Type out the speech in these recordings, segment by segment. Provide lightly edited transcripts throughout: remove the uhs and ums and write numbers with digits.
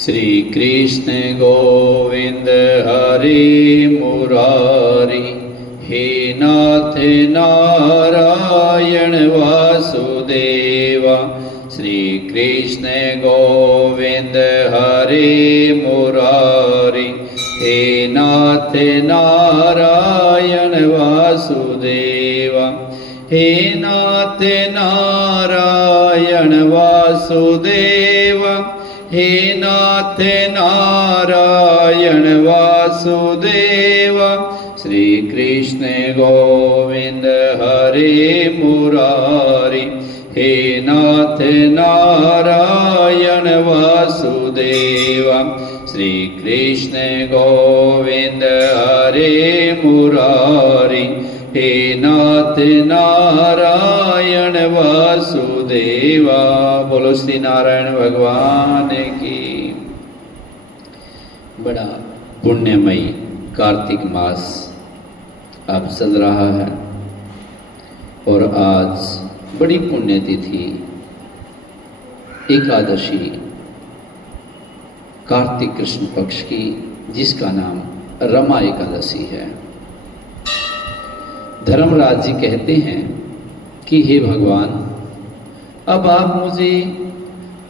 श्री कृष्ण गोविंद हरि मुरारी, हे नाथ नारायण वासुदेवा। श्री कृष्ण गोविंद हरि मुरारी, हे नाथ नारायण वासुदेवा। हे नाथ नारायण वासुदेवा, हे नाथ नारायण वासुदेवा। श्री कृष्ण गोविंद हरि मुरारी, हे नाथ नारायण वासुदेवा। श्री कृष्ण गोविंद हरि मुरारी, हे नाथ नारायण वासुदेवा। बोलो श्री नारायण भगवान की। बड़ा पुण्यमयी कार्तिक मास अब चल रहा है और आज बड़ी पुण्यतिथि एकादशी कार्तिक कृष्ण पक्ष की, जिसका नाम रमा एकादशी है। धर्मराज जी कहते हैं कि हे भगवान, अब आप मुझे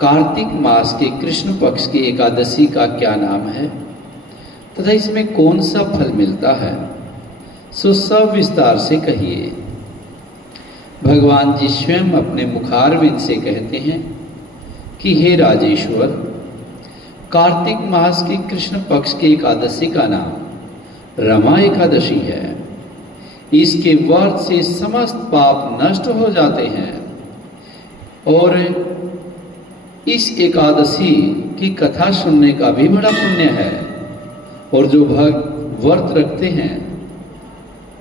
कार्तिक मास के कृष्ण पक्ष की एकादशी का क्या नाम है तथा इसमें कौन सा फल मिलता है, सो सब विस्तार से कहिए। भगवान जी स्वयं अपने मुखारविंद से कहते हैं कि हे राजेश्वर, कार्तिक मास की कृष्ण पक्ष की एकादशी का नाम रमा एकादशी है। इसके व्रत से समस्त पाप नष्ट हो जाते हैं और इस एकादशी की कथा सुनने का भी बड़ा पुण्य है। और जो भक्त व्रत रखते हैं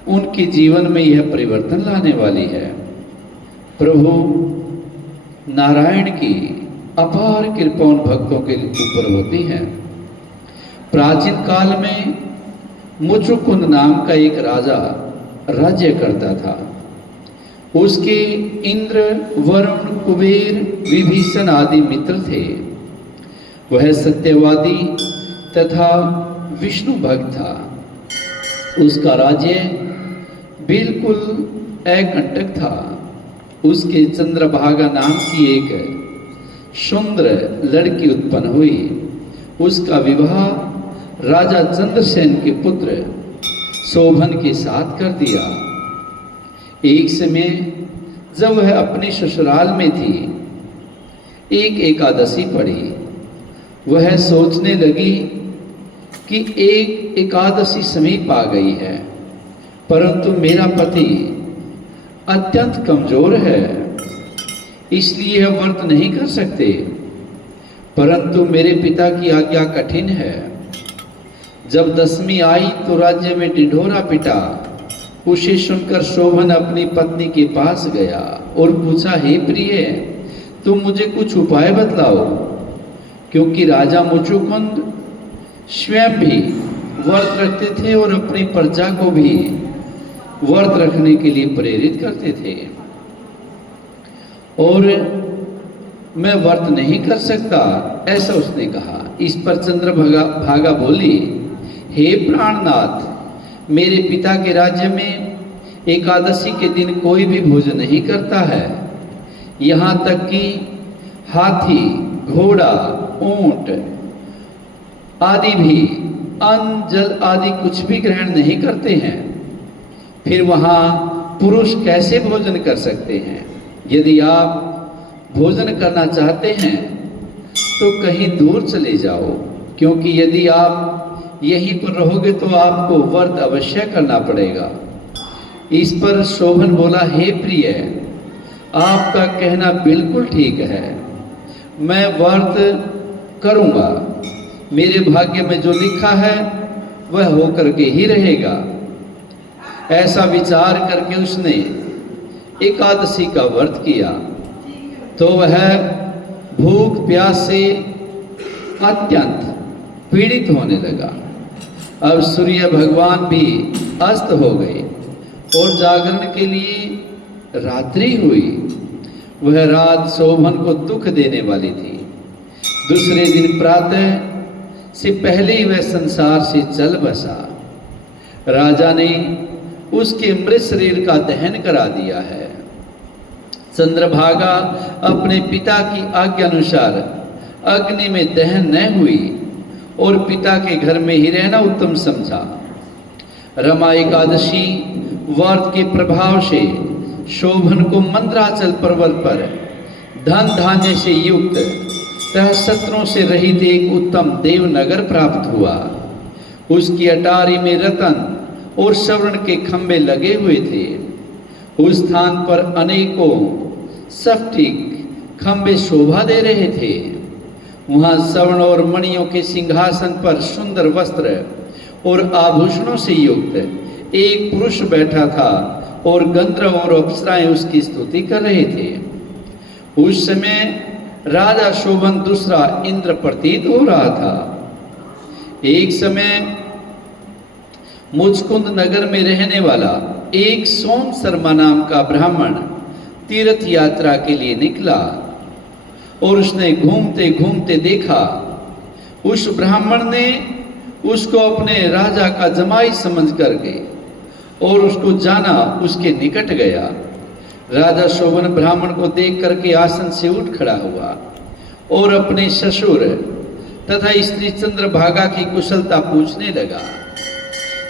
उनके जीवन में यह परिवर्तन लाने वाली है। प्रभु नारायण की अपार कृपा उन भक्तों के ऊपर होती है। प्राचीन काल में मुचुकुंद नाम का एक राजा राज्य करता था। उसके इंद्र, वरुण, कुबेर, विभीषण आदि मित्र थे। वह सत्यवादी तथा विष्णु भक्त था। उसका राज्य बिल्कुल अकंटक था। उसके चंद्रभागा नाम की एक सुंदर लड़की उत्पन्न हुई। उसका विवाह राजा चंद्रसेन के पुत्र शोभन के साथ कर दिया। एक समय जब वह अपने ससुराल में थी, एक एकादशी पड़ी। वह सोचने लगी कि एक एकादशी समीप आ गई है, परंतु मेरा पति अत्यंत कमजोर है, इसलिए यह व्रत नहीं कर सकते। परंतु मेरे पिता की आज्ञा कठिन है। जब दशमी आई तो राज्य में ढिढोरा पिटा। उसे सुनकर शोभन अपनी पत्नी के पास गया और पूछा, हे प्रिय, तुम मुझे कुछ उपाय बतलाओ, क्योंकि राजा मुचुकुंद स्वयं भी व्रत रखते थे और अपनी प्रजा को भी व्रत रखने के लिए प्रेरित करते थे, और मैं व्रत नहीं कर सकता, ऐसा उसने कहा। इस पर चंद्रभागा बोली, हे प्राणनाथ, मेरे पिता के राज्य में एकादशी के दिन कोई भी भोजन नहीं करता है। यहाँ तक कि हाथी, घोड़ा, ऊंट आदि भी अन्न, जल आदि कुछ भी ग्रहण नहीं करते हैं। फिर वहाँ पुरुष कैसे भोजन कर सकते हैं? यदि आप भोजन करना चाहते हैं तो कहीं दूर चले जाओ, क्योंकि यदि आप यहीं पर रहोगे तो आपको व्रत अवश्य करना पड़ेगा। इस पर शोभन बोला, हे प्रिय, आपका कहना बिल्कुल ठीक है, मैं व्रत करूँगा। मेरे भाग्य में जो लिखा है वह होकर के ही रहेगा। ऐसा विचार करके उसने एकादशी का व्रत किया तो वह भूख प्यास से अत्यंत पीड़ित होने लगा। अब सूर्य भगवान भी अस्त हो गए और जागरण के लिए रात्रि हुई। वह रात शोभन को दुख देने वाली थी। दूसरे दिन प्रातः से पहले ही वह संसार से चल बसा। राजा ने उसके मृत शरीर का दहन करा दिया है। चंद्रभागा अपने पिता की आज्ञा अनुसार अग्नि में दहन न हुई और पिता के घर में ही रहना उत्तम समझा। रमा एकादशी व्रत के प्रभाव से शोभन को मंद्राचल पर्वत पर धन धान्य से युक्त तथा शत्रुओं से रहित एक उत्तम देवनगर प्राप्त हुआ। उसकी अटारी में रतन और स्वर्ण के खंभे लगे हुए थे। उस स्थान पर अनेकों स्फटिक खंभे शोभा दे रहे थे। वहाँ स्वर्ण और मणियों के सिंहासन पर सुंदर वस्त्र और आभूषणों से युक्त एक पुरुष बैठा था और गंधर्व और अप्सराएं उसकी स्तुति कर रहे थे। उस समय राजा शोभन दूसरा इंद्र प्रतीत हो रहा था। एक समय मुचकुंद नगर में रहने वाला एक सोम शर्मा नाम का ब्राह्मण तीर्थ यात्रा के लिए निकला और उसने घूमते घूमते देखा। उस ब्राह्मण ने उसको अपने राजा का जमाई समझ करके और उसको जाना उसके निकट गया। राजा शोभन ब्राह्मण को देख करके आसन से उठ खड़ा हुआ और अपने ससुर तथा स्त्री चंद्रभागा की कुशलता पूछने लगा।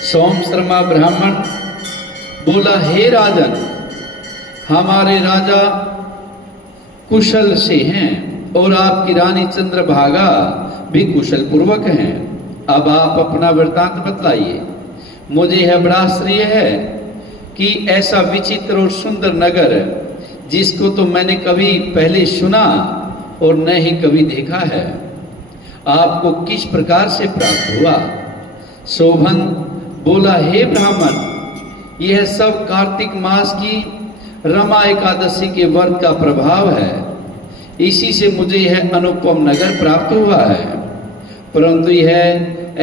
सोम शर्मा ब्राह्मण बोला, हे राजन, हमारे राजा कुशल से हैं और आपकी रानी चंद्रभागा भी कुशल पूर्वक हैं। अब आप अपना वृत्तांत बतलाइए। मुझे यह बड़ा आश्चर्य है कि ऐसा विचित्र और सुंदर नगर जिसको तो मैंने कभी पहले सुना और न ही कभी देखा है, आपको किस प्रकार से प्राप्त हुआ। शोभन बोला, हे ब्राह्मण, यह सब कार्तिक मास की रमा एकादशी के व्रत का प्रभाव है। इसी से मुझे यह अनुपम नगर प्राप्त हुआ है, परंतु यह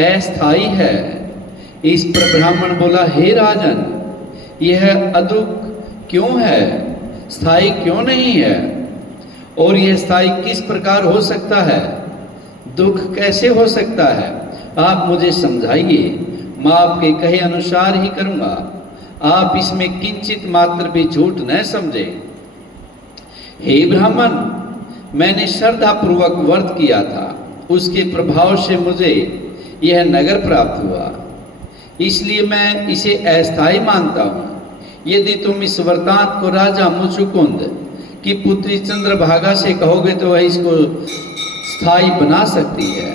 अस्थायी है। इस पर ब्राह्मण बोला, हे राजन, यह अदुख क्यों है, स्थायी क्यों नहीं है, और यह स्थायी किस प्रकार हो सकता है, दुख कैसे हो सकता है, आप मुझे समझाइए। मैं आपके कहे अनुसार ही करूँगा। आप इसमें किंचित मात्र भी झूठ न समझे। हे ब्राह्मण, मैंने श्रद्धा पूर्वक व्रत किया था, उसके प्रभाव से मुझे यह नगर प्राप्त हुआ, इसलिए मैं इसे अस्थायी मानता हूँ। यदि तुम इस वृत्तांत को राजा मुचुकुंद की पुत्री चंद्रभागा से कहोगे तो वह इसको स्थायी बना सकती है।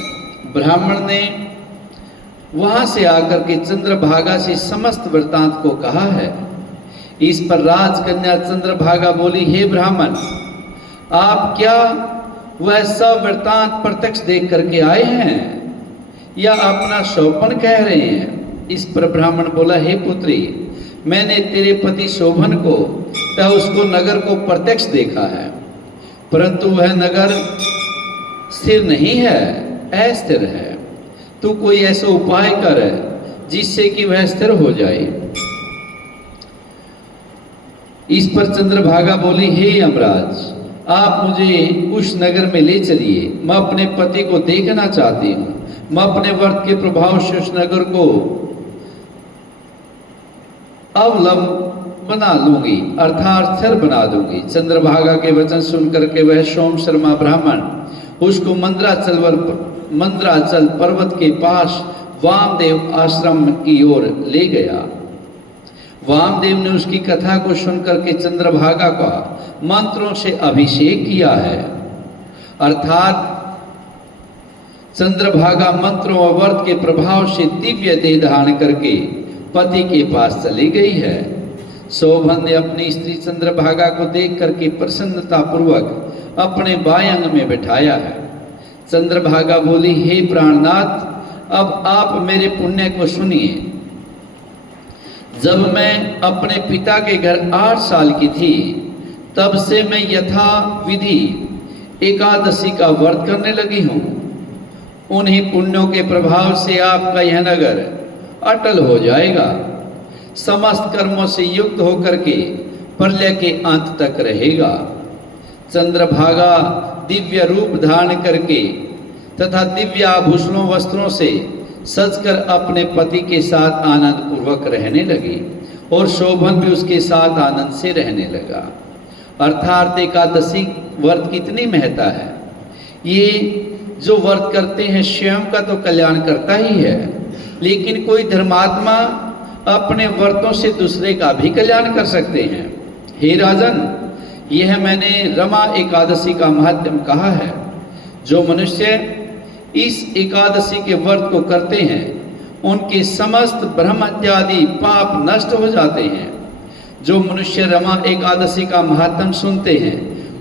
ब्राह्मण ने वहां से आकर के चंद्रभागा से समस्त वृत्तांत को कहा है। इस पर राजकन्या चंद्रभागा बोली, हे ब्राह्मण, आप क्या वह सब वृत्तांत प्रत्यक्ष देख करके आए हैं या अपना शोभन कह रहे हैं। इस पर ब्राह्मण बोला, हे पुत्री, मैंने तेरे पति शोभन को तथा उसको नगर को प्रत्यक्ष देखा है, परंतु वह नगर स्थिर नहीं है, अस्थिर है। तू कोई ऐसा उपाय कर जिससे कि वह स्थिर हो जाए। इस पर चंद्रभागा बोली, हे यमराज, आप मुझे उस नगर में ले चलिए। मैं अपने पति को देखना चाहती हूँ। मैं अपने व्रत के प्रभाव से उस नगर को अवलंब बना लूंगी, अर्थात स्थिर बना दूंगी। चंद्रभागा के वचन सुनकर के वह सोम शर्मा ब्राह्मण उसको मंद्राचल पर्वत के पास वामदेव आश्रम की ओर ले गया। वामदेव ने उसकी कथा को सुनकर के चंद्रभागा का मंत्रों से अभिषेक किया है, अर्थात चंद्रभागा मंत्रों और व्रत के प्रभाव से दिव्य देह धारण करके पति के पास चली गई है। शोभन ने अपनी स्त्री चंद्रभागा को देख करके प्रसन्नता पूर्वक अपने बाएं अंग में बिठाया है। चंद्रभागा बोली, हे प्राणनाथ, अब आप मेरे पुण्य को सुनिए। जब मैं अपने पिता के घर 8 साल की थी, तब से मैं यथा विधि एकादशी का व्रत करने लगी हूँ। उन्हीं पुण्यों के प्रभाव से आपका यह नगर अटल हो जाएगा, समस्त कर्मों से युक्त होकर के प्रलय के अंत तक रहेगा। चंद्रभागा दिव्य रूप धारण करके तथा दिव्य आभूषणों वस्त्रों से सजकर अपने पति के साथ आनंद पूर्वक रहने लगी और शोभन भी उसके साथ आनंद से रहने लगा। अर्थात एकादशी व्रत कितनी महत्ता है। ये जो व्रत करते हैं स्वयं का तो कल्याण करता ही है, लेकिन कोई धर्मात्मा अपने व्रतों से दूसरे का भी कल्याण कर सकते हैं। हे राजन, यह मैंने रमा एकादशी का महत्व कहा है। जो मनुष्य इस एकादशी के व्रत को करते हैं उनके समस्त ब्रह्म इत्यादि पाप नष्ट हो जाते हैं। जो मनुष्य रमा एकादशी का महत्व सुनते हैं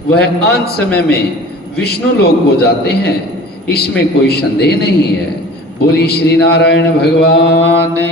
वह अंत समय में विष्णु लोक को जाते हैं, इसमें कोई संदेह नहीं है। बोलिए श्री नारायण भगवान